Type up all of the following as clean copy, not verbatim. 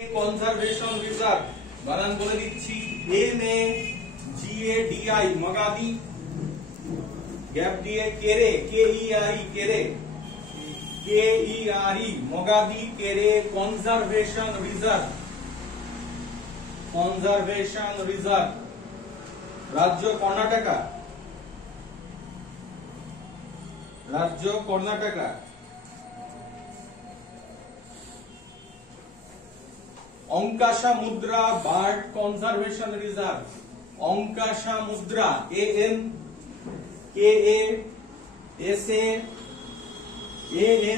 Conservation reserve বানান বলে দিচ্ছি MAGADI মগাদি গ্যাপ দিয়ে কেরে KERE কেরে KERE মগাদি কেরে কনজারভেশন রিজার্ভ রাজ্য কর্ণাটকা অঙ্কাশা মুদ্রা বার্ড কনজারভেশন রিজার্ভ অঙ্কাশা মুদ্রা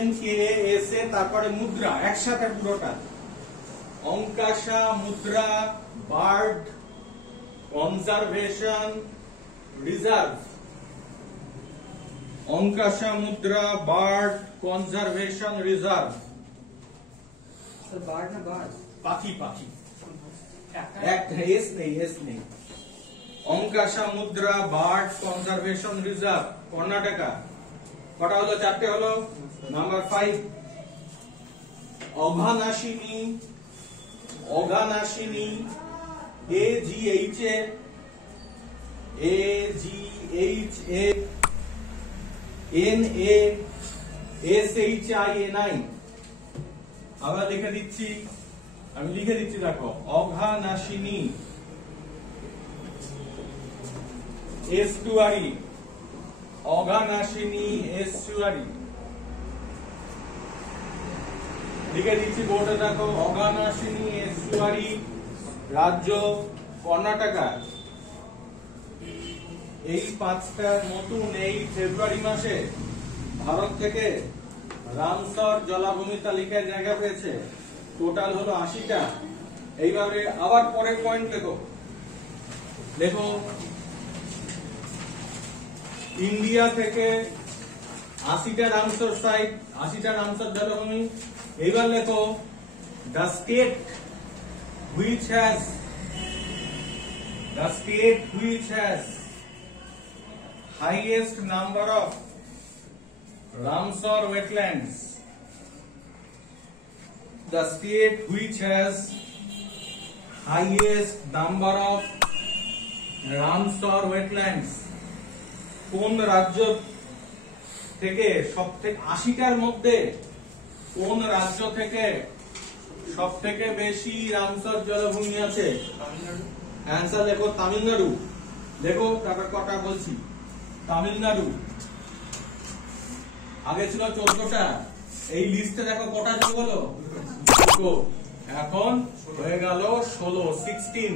ANKASA তারপরে মুদ্রা একসাথে পুরোটা অঙ্কাশা মুদ্রা বার্ড কনজারভেশন রিজার্ভ অঙ্কাশা মুদ্রা বার্ড কনজারভেশন রিজার্ভ বার্ড না বার্ড পাখি এস নেই অঙ্কাশা মুদ্রা বার্ড কনজারভেশন রিজার্ভ কর্ণাটকা কটা হলো চারটে হলো নাম্বার 5 অঘনাশিনী AGHANASHINI আবার লিখে দিচ্ছি দেখো অঘনাশিনী এস্টুয়ারি লিখে দিচ্ছি বোর্ডে দেখো অঘনাশিনী এস্টুয়ারি রাজ্য কর্ণাটকা এই 5টা নতুন এই ফেব্রুয়ারি মাসে ভারত থেকে রামসর জলাভূমি তালিকায় জায়গা পেয়েছে টোটাল হলো 80টা এইভাবে আবার পরের পয়েন্ট লেখো ইন্ডিয়া থেকে 80টা রামসর সাইট 80টা রামসর জলাভূমি এইবার লেখো the state which has highest number of Ramsar wetlands the state which has highest number of Ramsar wetlands কোন রাজ্য থেকে সবথেকে 80টার মধ্যে কোন রাজ্য থেকে সবথেকে বেশি রামসর জলাভূমি আছে অ্যানসার লেখো তামিলনাড়ু লেখো তারপর কটা বলছি তামিলনাড়ু আগে ছিল 14টা এই লিস্টে দেখো কটা যোগ হলো এখন হয়ে গেল 16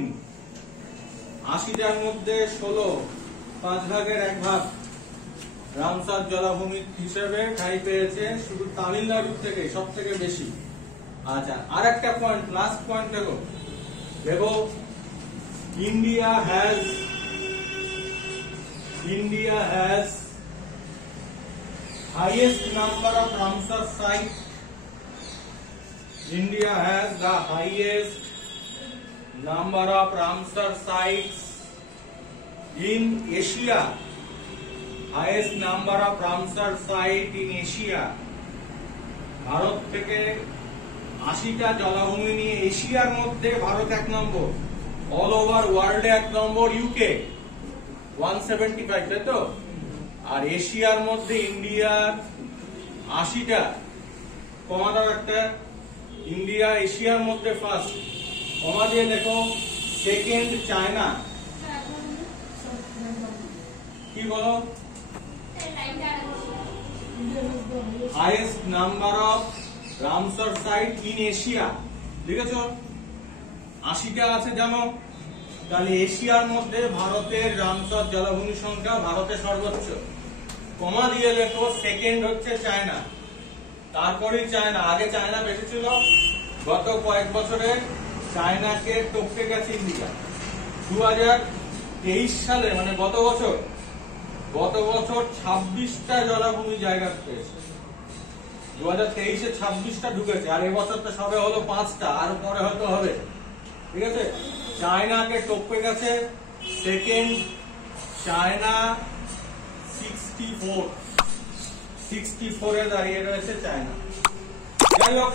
80টার মধ্যে 16 5 ভাগের 1 ভাগ রামসর জলাভূমি হিসেবে ঠাঁই পেয়েছে শুধু তামিলনাড়ু থেকে সব থেকে বেশি আচ্ছা আরেকটা পয়েন্ট লাস্ট পয়েন্ট দেখো India has highest number of Ramsar sites India has the highest number of Ramsar sites in Asia highest number of Ramsar site in Asia Bharat থেকে 80টা জলাভূমি নিয়ে এশিয়ার মধ্যে ভারত 1 নম্বর অল ওভার ওয়ার্ল্ডে 1 নম্বর ইউকে 175 তাই তো আর এশিয়ার মধ্যে ইন্ডিয়ার 80টা কমা দাও একটা ইন্ডিয়া এশিয়ার মধ্যে ফার্স্ট কমা দিয়ে দেখো সেকেন্ড চায়না কি বলো highest number of Ramsar site in Asia লিখেছো 80টা আছে জানো তাহলে এশিয়ার মধ্যে ভারতের রামসর জলাভূমি সংখ্যা ভারতের সর্বোচ্চ কমা দিয়ে লেখো সেকেন্ড হচ্ছে চায়না তারপরে চায়না আগে চায়না বেশি ছিল গত কয়েক বছরে চায়নাকে টপকে গেছে ইন্ডিয়া 2023 সালে মানে গত বছর 26টা জলাভূমি জায়গা পেয়েছে 2023-এ 26টা ঢুকেছে আর এবছর তো সবে হলো 5টা আর পরে হয়তো হবে ঠিক আছে চায়নাকে টপকে গেছে সেকেন্ড চায়না 64 এ দাঁড়িয়ে রয়েছে চায়না যাই হোক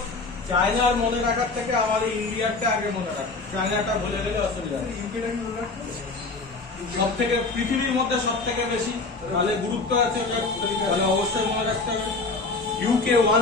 চায়নার মনে রাখার থেকে আমাদের ইন্ডিয়ারটা আগে মনে রাখা, চায়নাটা ভুলে গেলে অসুবিধা নেই। সব থেকে পৃথিবীর মধ্যে সব থেকে বেশি তাহলে গুরুত্ব আছে, তাহলে অবশ্যই মনে রাখতে হবে। UK 1